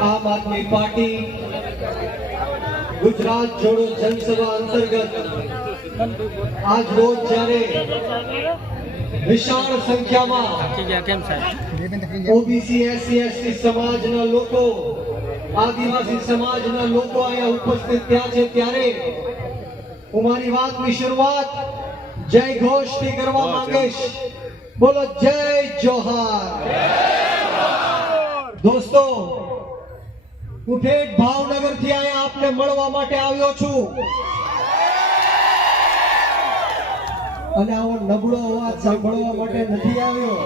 આમ આદમી પાર્ટી ગુજરાત જોડો જનસભા અંતર્ગત આજ રોજ જ્યારે વિશાળ સંખ્યામાં ઓબીસી એસસી એસટી સમાજના લોકો આદિવાસી સમાજના લોકો અહીંયા ઉપસ્થિત થયા છે. ત્યારે હું મારી વાતની શરૂઆત જય ઘોષથી કરવા માંગીશ. બોલો જય જોહાર. દોસ્તો ઠેઠ ભાવનગરથી અહીંયા આપને મળવા માટે આવ્યો છું. અને આવો નબળો અવાજ સાંભળવા માટે નથી આવ્યો.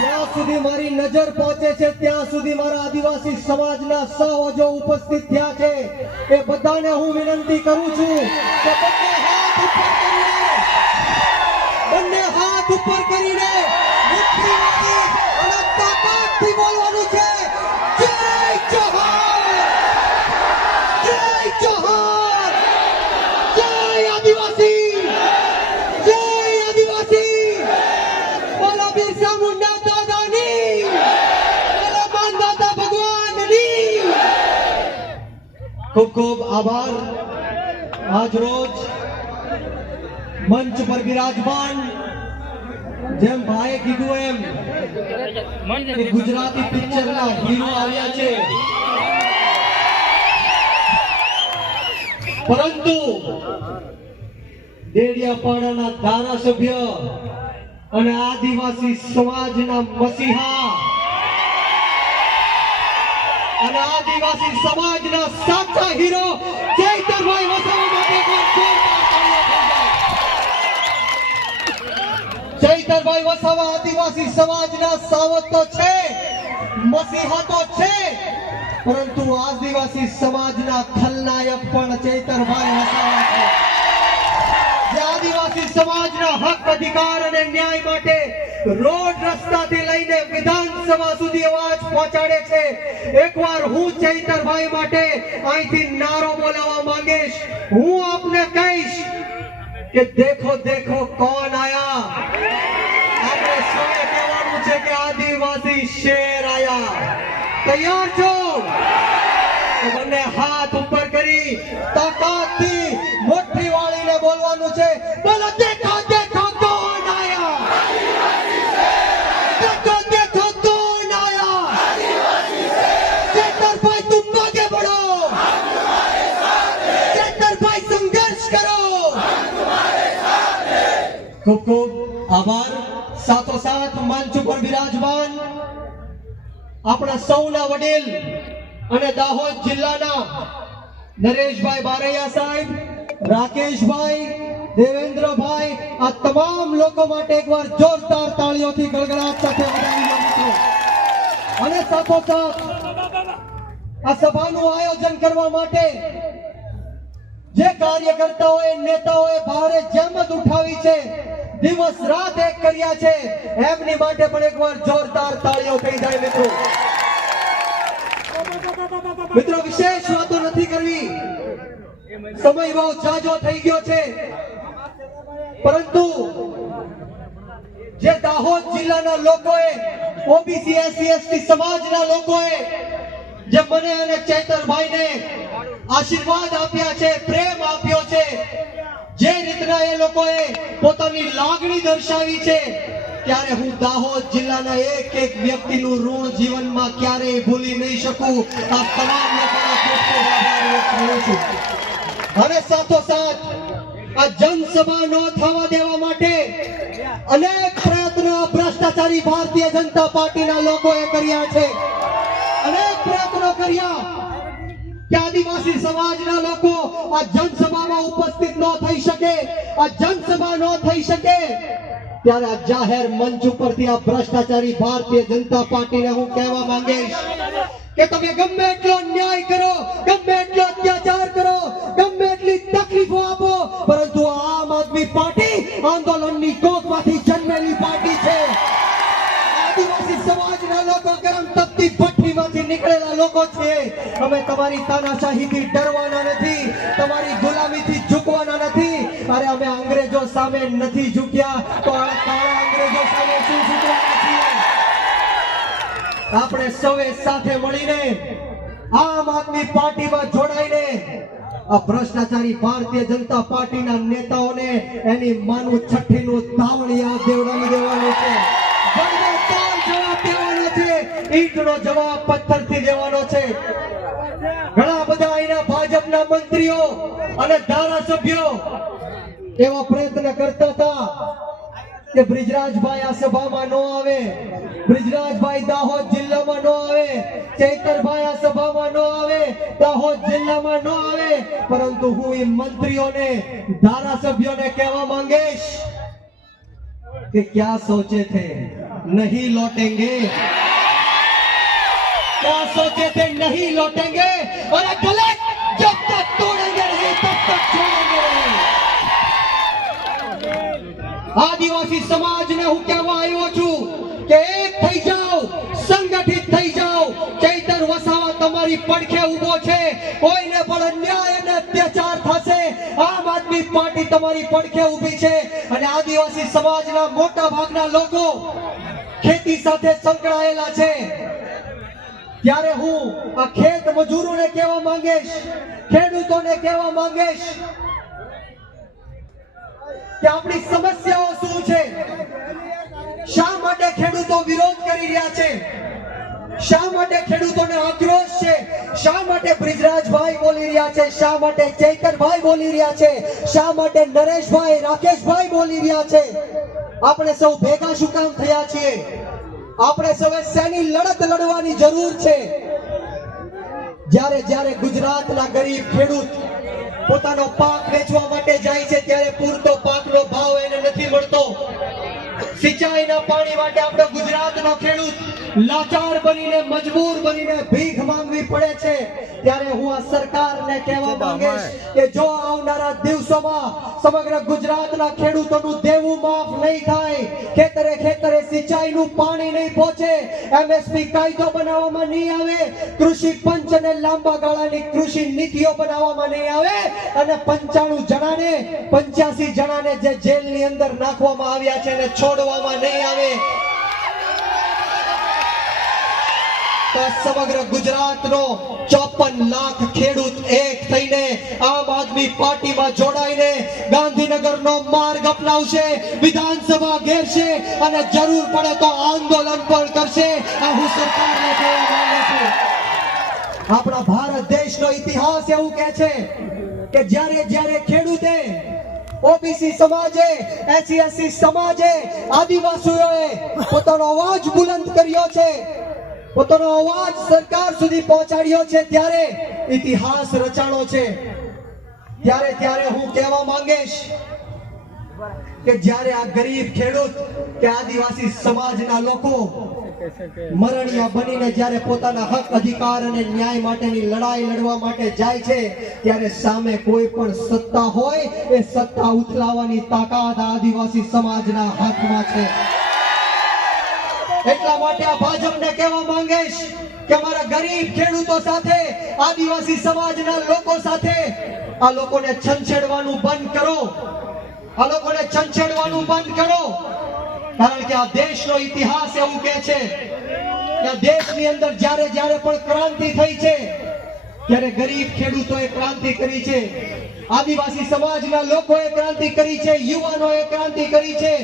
જ્યાં સુધી મારી નજર પહોંચે છે, ત્યાં સુધી મારા આદિવાસી સમાજના સાવજો ઉપસ્થિત થયા છે. એ બધાને હું વિનંતી કરું છું કે બંને હાથ ઉપર કરીને, બંને હાથ ઉપર કરીને મુઠ્ઠી અને તાકાતથી બોલવાનું છે જય જોહાર જય જોહાર જય આદિવાસી જય આદિવાસી બોલો બિરસા મુંડા દાદાની બોલો માનદાતા ભગવાનની ખૂબ ખૂબ આભાર. આજ રોજ મંચ પર બિરાજમાન જેમ ભાઈએ કીધું એમ ગુજરાતી પિક્ચરના હીરો આવ્યા છે. પરંતુ ડેડિયાપાડાના ધારાસભ્ય અને આદિવાસી સમાજના મસીહા અને આદિવાસી સમાજના સાચા હીરો ચૈતરભાઈ વસાવા માટે. ચૈતરભાઈ વસાવા આદિવાસી સમાજના સાવત તો છે, મસીહા તો છે, પરંતુ આદિવાસી સમાજના ખલનાયક પણ ચૈતરભાઈ વસાવા છે આદિવાસી સમાજના હક અધિકાર અને ન્યાય માટે રોડ રસ્તાથી લઈને વિધાનસભા સુધી અવાજ પહોંચાડે છે. એકવાર હું ચૈતરભાઈ માટે અહીંથી નારો બોલાવવા માંગીશ, હું આપને કહીશ કે દેખો દેખો કોણ આયા? આપણે સૌએ કહેવાનું છે કે આદિવાસી શેર આયા. તૈયાર છો? બંને હાથ ઉપર કરી તાકાતથી ખૂબ ખૂબ આભાર. સાથોસાથ મંચ ઉપર બિરાજમાન. આપણા સૌના વડીલ અને દાહોદ જિલ્લાના નરેશભાઈ બારૈયા સાહેબ, રાકેશભાઈ, દેવેન્દ્રભાઈ, આ તમામ લોકો માટે એકવાર જોરદાર તાળીઓથી ગળગળાટ સાથે વધાવી મિત્રો અને સાથોસાથ આ સભાનું આયોજન કરવા માટે જે કાર્યકર્તાઓએ, નેતાઓએ ભારે જહેમત ઉઠાવી છે દિવસ રાત એક કર્યા છે. એમની માટે પણ એકવાર જોરદાર તાળીઓ થઈ જાય મિત્રો. મિત્રો, વિશેષ વાતો નથી કરવી. સમય બહુ જાજો થઈ ગયો છે. પરંતુ જે દાહોદ જિલ્લાના લોકોએ, ઓબીસી, એસસી, એસટી સમાજના લોકોએ, જે મને અને ચેતરભાઈને આશીર્વાદ આપ્યા છે, પ્રેમ આપ્યો છે એ લોકોએ પોતાની લાગણી દર્શાવી છે. ત્યારે હું દાહોદ જિલ્લાના એક એક વ્યક્તિનું ઋણ જીવનમાં ક્યારેય ભૂલી નહીં શકું. આ તમામ લોકોના ખૂબ આભાર કરું છું. અને સાથોસાથ આ જનસભા ન થવા દેવા માટે અનેક પ્રયત્નો ભ્રષ્ટાચારી ભારતીય જનતા પાર્ટીના લોકોએ કર્યા છે. અનેક પ્રયત્નો કર્યા. આદિવાસી સમાજના લોકો આ જનસભામાં ઉપસ્થિત ન થઈ શકે, આ જનસભા ન થઈ શકે. ત્યારે આ જાહેર મંચ ઉપરથી આ ભ્રષ્ટાચારી ભારતીય જનતા પાર્ટીને હું કહેવા માંગીશ કે તમે ગમે એટલો ન્યાય કરો, ગમે એટલો અત્યાચાર કરો, ગમે એટલી તકલીફો આપો, પરંતુ આમ આદમી પાર્ટી આંદોલનની કોખમાંથી જન્મેલી પાર્ટી છે. આદિવાસી સમાજના લોકો ગરમ તપતી નીકળેલા લોકો છે. અમે તમારી તાનાશાહીથી ડરવાના નથી, તમારી ગુલામીથી ઝૂકવાના નથી. અરે અમે અંગ્રેજો સામે નથી ઝૂક્યા, તો આ કાળા અંગ્રેજો સામે શું ઝૂકવાના છીએ? આપણે સૌએ સાથે મળીને આમ આદમી પાર્ટીમાં જોડાઈને આ ભ્રષ્ટાચારી ભારતીય જનતા પાર્ટીના નેતાઓને એની માનું છઠ્ઠીનું ધાવણિયા દેવડાવી દેવાનું ઈંટનો જવાબ પથ્થરથી દેવાનો છે. ઘણા બધા અહીંના ભાજપના મંત્રીઓ અને ધારાસભ્યો એવા પ્રયત્ન કરતા હતા કે બ્રિજરાજભાઈ આ સભામાં ન આવે. બ્રિજરાજભાઈ દાહોદ જિલ્લામાં ન આવે. ચૈતરભાઈ આ સભામાં ન આવે. દાહોદ જિલ્લામાં ન આવે. પરંતુ હું એ મંત્રીઓને, ધારાસભ્યોને કહેવા માંગીશ કે ક્યાં સોચે થે નહીં લौटेंगे क्या सोचे थे नहीं लौटेंगे और ये गलत जब तक तोड़ेंगे नहीं तब तक छोड़ेंगे नहीं આદિવાસી સમાજને હું કહેવા આવ્યો છું કે એક થઈ જાઓ સંગઠિત થઈ જાઓ ચૈતર વસાવા તમારી પડખે ઊભો છે કોઈને પણ અન્યાય અને અત્યાચાર થશે આમ આદમી પાર્ટી તમારી પડખે ઊભી છે અને આદિવાસી સમાજના મોટા ભાગના લોકો ખેતી સાથે સંકળાયેલા છે ત્યારે હું આ ખેત મજૂરોને કહેવા માંગીશ, ખેડૂતોને કહેવા માંગીશ કે આપણી સમસ્યાઓ શું છે? શા માટે ખેડૂતો વિરોધ કરી રહ્યા છે? શા માટે ખેડૂતોને આક્રોશ છે? શા માટે બ્રિજરાજભાઈ બોલી રહ્યા છે? શા માટે ચૈતરભાઈ બોલી રહ્યા છે? શા માટે નરેશભાઈ, રાકેશભાઈ બોલી રહ્યા છે? આપણે સૌ ભેગા શું કામ થયા છીએ? આપણે સૌએ શેની લડત લડવાની જરૂર છે. જ્યારે જ્યારે ગુજરાતના ગરીબ ખેડૂત પોતાનો પાક વેચવા માટે જાય છે, ત્યારે પૂરતો પાકનો ભાવ એને નથી મળતો. સિંચાઈના પાણી માટે આપણો ગુજરાતનો ખેડૂત લાચાર બનીને મજબૂર બનીને ભીખ માંગવી પડે છે. ત્યારે હું આ સરકારને કહેવા માંગીશ કે જો આવનારા દિવસોમાં સમગ્ર ગુજરાતના ખેડૂતોનું દેવું માફ નહીં થાય ખેતરે ખેતરે સિંચાઈનું પાણી નહીં પહોંચે એમએસપી કાયદો બનાવવામાં નહીં આવે કૃષિ પંચ અને લાંબા ગાળાની કૃષિ નીતિઓ બનાવવામાં નહીં આવે અને પંચાણું જણાને પંચ્યાસી જણાને જે જેલની અંદર નાખવામાં આવ્યા છે એને છોડવામાં નહીં આવે તો સમગ્ર ગુજરાતનો ચોપન લાખ ખેડૂત એક થઈને આમ આદમી પાર્ટીમાં જોડાઈને ગાંધીનગરનો માર્ગ અપનાવશે, વિધાનસભા ઘેરશે અને જરૂર પડે તો આંદોલન પણ કરશે. આ હું સરકારને કહેવા માંગુ છું. આપણા ભારત દેશનો ઇતિહાસ એવું કહે છે કે જ્યારે જ્યારે ખેડૂતે ઓબીસી સમાજે એસસી એસસી સમાજે આદિવાસીઓએ પોતાનો અવાજ બુલંદ કર્યો છે પોતાનો અવાજ સરકાર સુધી પહોંચાડ્યો છે ત્યારે ઇતિહાસ રચાણો છે. ત્યારે ત્યારે હું કહેવા માંગીશ કે જ્યારે આ ગરીબ ખેડૂત કે આદિવાસી સમાજના લોકો મરણિયા બનીને જ્યારે પોતાના હક, અધિકાર અને ન્યાય માટેની લડાઈ લડવા માટે જાય છે, ત્યારે સામે કોઈ પણ સત્તા હોય એ સત્તા ઉથલાવવાની તાકાત આદિવાસી સમાજના હાથમાં છે. એટલા માટે આ ભાજપને કહેવા માંગીશ કે અમારા ગરીબ ખેડૂતો સાથે, આદિવાસી સમાજના લોકો સાથે આ લોકોને છંછેડવાનું બંધ કરો. આ લોકોને છંછેડવાનું બંધ કરો. કારણ કે આ દેશનો ઇતિહાસ એવું કહે છે કે દેશની અંદર જ્યારે જ્યારે પણ ક્રાંતિ થઈ છે, ત્યારે ગરીબ ખેડૂતોએ ક્રાંતિ કરી છે. આદિવાસી સમાજના લોકોએ ક્રાંતિ કરી છે, યુવાનોએ ક્રાંતિ કરી છે.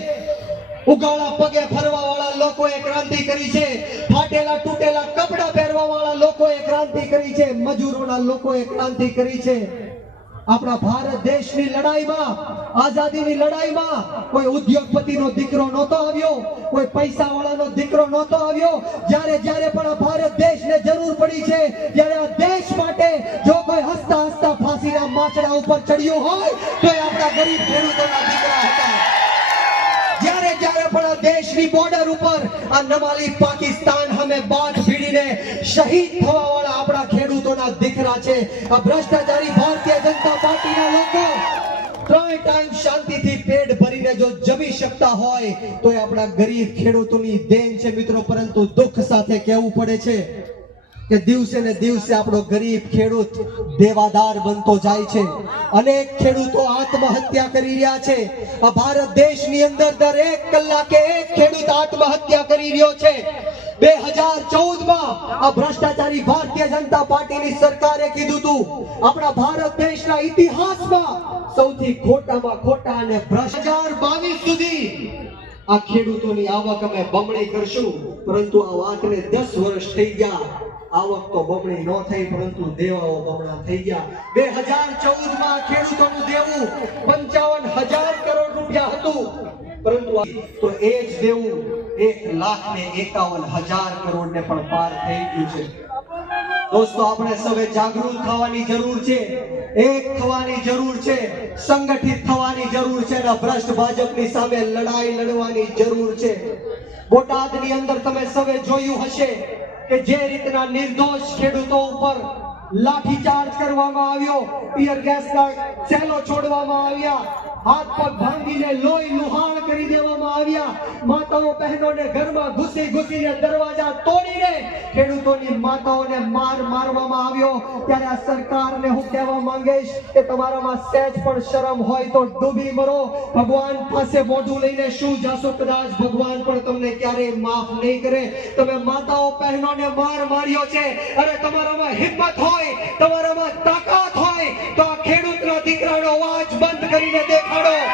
ઉગાડા પગે ફરવા વાળા લોકોએ ક્રાંતિ કરી છે. ફાટેલા તૂટેલા કપડા પહેરવા વાળા લોકોએ ક્રાંતિ કરી છે. મજૂરોના લોકોએ ક્રાંતિ કરી છે. આપણા ભારત દેશની લડાઈમાં, આઝાદીની લડાઈમાં કોઈ ઉદ્યોગપતિનો દીકરો નહોતો આવ્યો, કોઈ પૈસા વાળાનો દીકરો નહોતો આવ્યો. જ્યારે જ્યારે પણ આ ભારત દેશને જરૂર પડી છે, ત્યારે આ દેશ માટે જો કોઈ હસતા હસતા ફાંસીના માછડા ઉપર ચડ્યું હોય, તો એ આપણા ગરીબ ખેડૂતોના દીકરા હતા. જ્યારે જ્યારે પણ આ દેશની બોર્ડર ઉપર આ નમાલી પાકિસ્તાન અમે બાદ ભીડીને શહીદ થવા આપણા ખેડૂતોના દીકરા છે. આ ભ્રષ્ટાચારી ભારતીય જનતા પાર્ટીના લોકો ત્રણ ટાઈમ શાંતિથી પેટ ભરીને જો જમી શકતા હોય તો એ આપણા ગરીબ ખેડૂતોની દેન છે મિત્રો, પરંતુ દુઃખ સાથે કહેવું પડે છે. કે દિવસે ને દિવસે આપણો ગરીબ ખેડૂત દેવાદાર બનતો જાય છે. અનેક ખેડૂતો આત્મહત્યા કરી રહ્યા છે. આ ભારત દેશની અંદર દરેક કલાકે એક ખેડૂત આત્મહત્યા કરી રહ્યો છે. બે હજાર ચૌદમાં આ ભ્રષ્ટાચારી ભારતીય જનતા પાર્ટીની સરકારે કીધું હતું, આપણા ભારત દેશના ઇતિહાસમાં સૌથી ખોટામાં ખોટા અને ભ્રષ્ટાચાર બાવીસ સુધી આ ખેડૂતોની આવક અમે બમણી કરશું. પરંતુ આ વાતને દસ વર્ષ થઈ ગયા. આવક તો બમણી ન થઈ, પરંતુ દેવાઓ બમણા થઈ ગયા. બે હજાર ચૌદમાં ખેડૂતોનું દેવું પંચાવન હજાર કરોડ રૂપિયા હતું. પરંતુ તો એ જ દેવું, એક લાખ ને એકાવન હજાર કરોડ ને પણ પાર થઈ ગયું છે. દોસ્તો, આપણે સૌએ જાગૃત થવાની જરૂર છે, એક થવાની જરૂર છે, સંગઠિત થવાની જરૂર છે અને ભ્રષ્ટ ભાજપની સામે લડાઈ લડવાની જરૂર છે. બોટાદની અંદર તમે સૌએ જોયું હશે કે જે રીતના નિર્દોષ ખેડૂતો ઉપર લાઠીચાર્જ કરવામાં આવ્યો ટીયર ગેસના સેલો છોડવામાં આવ્યા હાથ પગ ભાંગીને લોહી લુહાણ કરી દેવામાં આવ્યા. માતાઓ બહેનોને ઘરમાં ઘૂસી ઘૂસીને દરવાજા તોડીને ખેડૂતોની માતાઓને માર મારવામાં આવ્યો. ત્યારે આ સરકારને હું કહેવા માંગીશ કે તમારામાં સહેજ પણ શરમ હોય તો ડૂબી મરો. ભગવાન પાસે મોઢું લઈને શું જાશો? કદાચ ભગવાન પણ તમને ક્યારેય માફ નહીં કરે. તમે માતાઓ બહેનોને માર માર્યો છે. અરે, તમારામાં હિંમત હોય, તમારામાં તાકાત હોય, તો આ ખેડૂતના દીકરાનો અવાજ બંધ કરીને દેખાડો હોય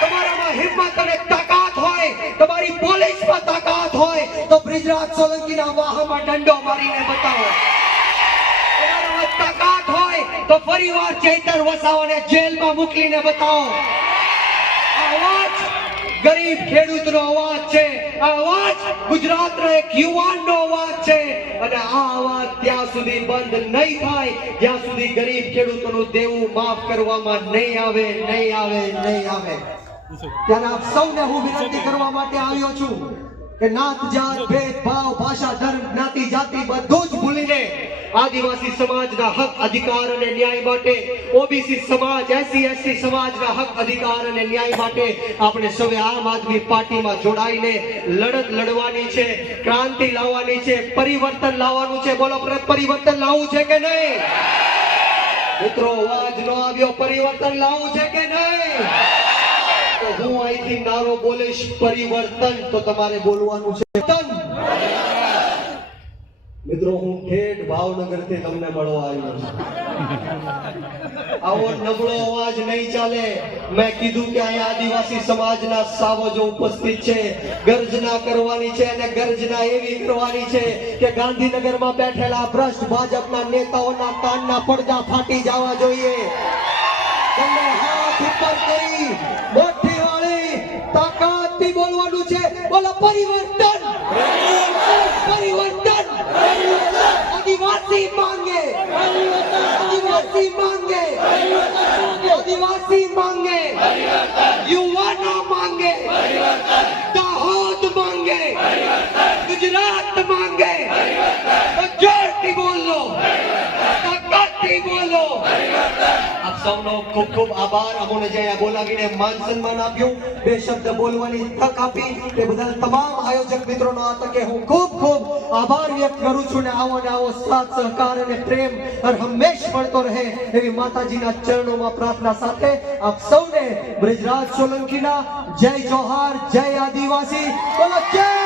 તમારામાં હિંમત અને તાકાત હોય, તમારી પોલીસમાં તાકાત હોય, તો બ્રિજરાજ સોલંકીના વાહમાં દંડો મારીને બતાવો. તમારામાં તાકાત હોય, તો ફરીવાર ચેતર વસાવાને જેલમાં મોકલીને બતાવો. આ ગરીબ ખેડૂતનો અવાજ છે. આ અવાજ ગુજરાતના એક યુવાનનો અવાજ છે. અને આ અવાજ ત્યાં સુધી બંધ નહીં થાય. જ્યાં સુધી ગરીબ ખેડૂતોનું દેવું માફ કરવામાં નહીં આવે નહીં આવે નહીં આવે. ત્યારે આપ સૌને હું વિનંતી કરવા માટે આવ્યો છું. કે નાત જાત ભેદભાવ ભાષા, ધર્મ, જ્ઞાતિ, જાતિ બધું જ ભૂલીને આદિવાસી સમાજના હક, અધિકાર અને ન્યાય માટે, ઓબીસી સમાજ, એસસી, એસટી સમાજના હક, અધિકાર અને ન્યાય માટે આપણે સૌએ આમ આદમી પાર્ટીમાં જોડાઈને લડત લડવાની છે, ક્રાંતિ લાવવાની છે, પરિવર્તન લાવવાનું છે. બોલો પરિવર્તન લાવવું છે કે નહીં? મિત્રો, અવાજ નો આવ્યો, પરિવર્તન લાવવું છે કે નહીં? હું અહીંથી નારો બોલીશ, પરિવર્તન તો તમારે બોલવાનું છે. મિત્રો, હું ઠેઠ ભાવનગરથી તમને મળવા આવ્યો છું. આવો નબળો અવાજ નહીં ચાલે. મેં કીધું કે અહીંયા આદિવાસી સમાજના સાવજો ઉપસ્થિત છે. ગર્જના કરવાની છે અને ગર્જના એવી કરવાની છે કે ગાંધીનગરમાં બેઠેલા ભ્રષ્ટ ભાજપના નેતાઓના કાનના પડદા ફાટી જવા જોઈએ. તમને હાથ ઉપર કરી બોલવાનું છે બોલો પરિવર્તન પરિવર્તન આદિવાસી માંગે આદિવાસી માંગે આદિવાસી માંગે યુવાનો માંગે દાહોદ માંગે ગુજરાત માંગે તો જોરથી બોલો તાકાતથી બોલો આપ સૌનો ખૂબ ખૂબ આભાર. અમોને જે અહીંયા બોલાવીને માન સન્માન આપ્યું. બે શબ્દ બોલવાની તક આપી તે બદલ તમામ આયોજક મિત્રોનો આ તકે હું ખૂબ ખૂબ આભાર વ્યક્ત કરું છું ને આવો ને આવો સાથ, સહકાર અને પ્રેમ હંમેશ મળતો રહે એવી માતાજીના ચરણોમાં પ્રાર્થના સાથે આપ સૌને બ્રિજરાજ સોલંકીના જય જોહાર, જય આદિવાસી. બોલો, જય